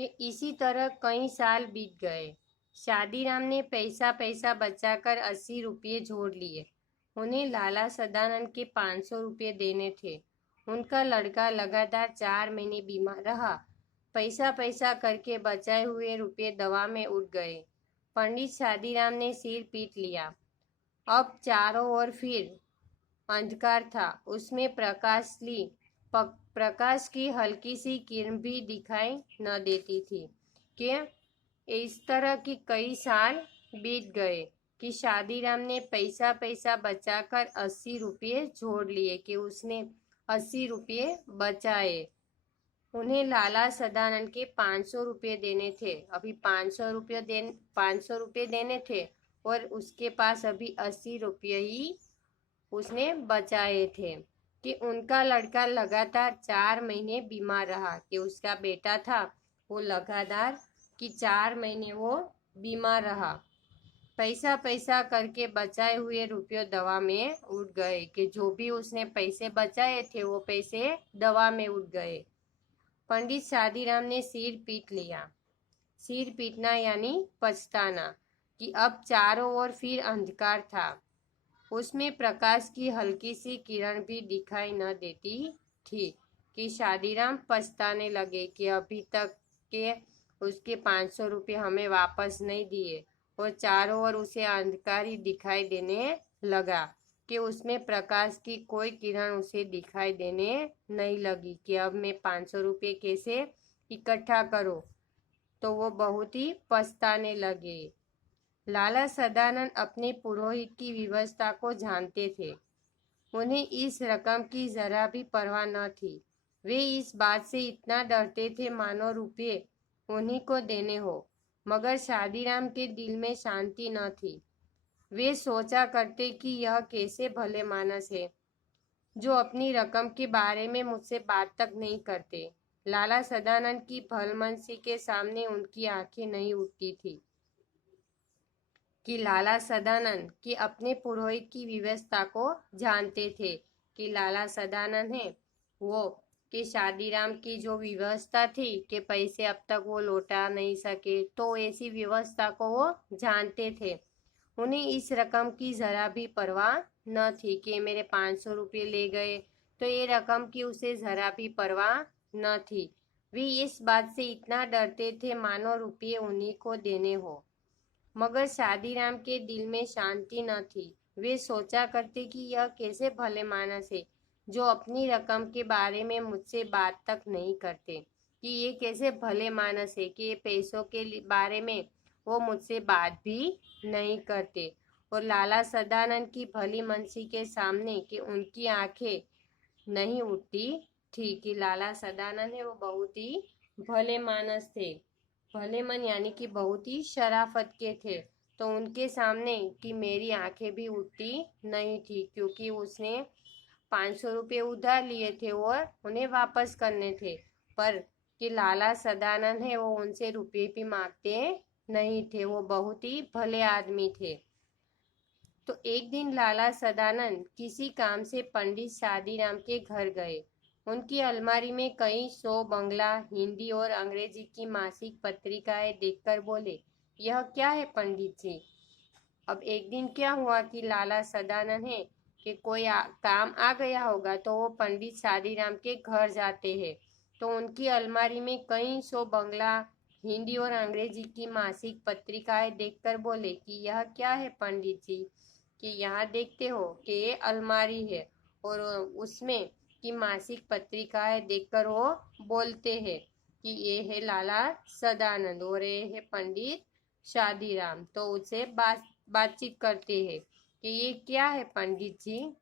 कि इसी तरह कई साल बीत गए। शादीराम ने पैसा पैसा बचाकर 80 रुपये जोड़ लिए। उन्हें लाला सदानंद के 500 रुपये देने थे। उनका लड़का लगातार 4 महीने बीमार रहा। पैसा पैसा करके बचाए हुए रुपये दवा में उड़ गए। पंडित शादीराम ने सिर पीट लिया। अब चारों ओर फिर अंधकार था। उसमें प्रकाश की हल्की सी किरण भी दिखाई न देती थी। कि इस तरह की कई साल बीत गए कि शादीराम ने पैसा पैसा बचाकर 80 रुपये जोड़ लिए कि उसने 80 रुपये बचाए। उन्हें लाला सदानंद के 500 रुपये देने थे। अभी 500 रुपये देने थे और उसके पास अभी 80 रुपये ही उसने बचाए थे। कि उनका लड़का लगातार 4 महीने बीमार रहा। कि उसका बेटा था वो लगातार कि 4 महीने वो बीमार रहा। पैसा पैसा करके बचाए हुए रुपये दवा में उड़ गए। कि जो भी उसने पैसे बचाए थे वो पैसे दवा में उड़ गए। पंडित शादीराम ने सिर पीट लिया। सिर पीटना यानी पछताना। कि अब चारों ओर फिर अंधकार था। उसमें प्रकाश की हल्की सी किरण भी दिखाई न देती थी। कि शादीराम पछताने लगे कि अभी तक के उसके 500 रुपये हमें वापस नहीं दिए और चारों ओर उसे अंधकार ही दिखाई देने लगा। कि उसमें प्रकाश की कोई किरण उसे दिखाई देने नहीं लगी। कि अब मैं 500 रुपये कैसे इकट्ठा करूं। तो वो बहुत ही पछताने लगे। लाला सदानंद अपने पुरोहित की व्यवस्था को जानते थे। उन्हें इस रकम की जरा भी परवाह न थी। वे इस बात से इतना डरते थे मानो रुपये उन्हीं को देने हो। मगर शादीराम के दिल में शांति न थी। वे सोचा करते कि यह कैसे भले मानस है जो अपनी रकम के बारे में मुझसे बात तक नहीं करते। लाला सदानंद की भलमनसी के सामने उनकी आंखें नहीं उठती थी। कि लाला सदानंद कि अपने पुरोहित की व्यवस्था को जानते थे। कि लाला सदानंद है वो कि शादीराम की जो व्यवस्था थी कि पैसे अब तक वो लौटा नहीं सके, तो ऐसी व्यवस्था को वो जानते थे। उन्हें इस रकम की जरा भी परवाह न थी कि मेरे 500 रुपये ले गए, तो ये रकम की उसे जरा भी परवाह न थी। वे इस बात से इतना डरते थे मानो रुपये उन्हीं को देने हो। मगर शादीराम के दिल में शांति न थी। वे सोचा करते कि यह कैसे भले मानस है जो अपनी रकम के बारे में मुझसे बात तक नहीं करते। कि ये कैसे भले मानस है कि ये पैसों के बारे में वो मुझसे बात भी नहीं करते। और लाला सदानंद की भली मनसी के सामने कि उनकी आंखें नहीं उठती थी। कि लाला सदानंद है वो बहुत ही भले मानस थे। भले मन यानी कि बहुत ही शराफत के थे। तो उनके सामने कि मेरी आंखें भी उठती नहीं थी, क्योंकि उसने 500 रुपये उधार लिए थे और उन्हें वापस करने थे। पर कि लाला सदानंद है वो उनसे रुपये भी मांगते नहीं थे। वो बहुत ही भले आदमी थे। तो एक दिन लाला सदानंद किसी काम से पंडित शादीराम के घर गए। उनकी अलमारी में कई 100 बंगला, हिंदी और अंग्रेजी की मासिक पत्रिकाएं देखकर बोले, यह क्या है पंडित जी। अब एक दिन क्या हुआ कि लाला सदानंद है कि कोई काम आ गया होगा, तो वो पंडित शादीराम के घर जाते हैं। तो उनकी अलमारी में कई 100 बंगला, हिंदी और अंग्रेजी की मासिक पत्रिकाएं देखकर बोले कि यह क्या है पंडित जी। कि यहाँ देखते हो कि ये अलमारी है और उसमें की मासिक पत्रिकाएं देखकर वो बोलते हैं कि ये है लाला सदानंद और ये है पंडित शादीराम। तो उसे बातचीत करते हैं कि ये क्या है पंडित जी।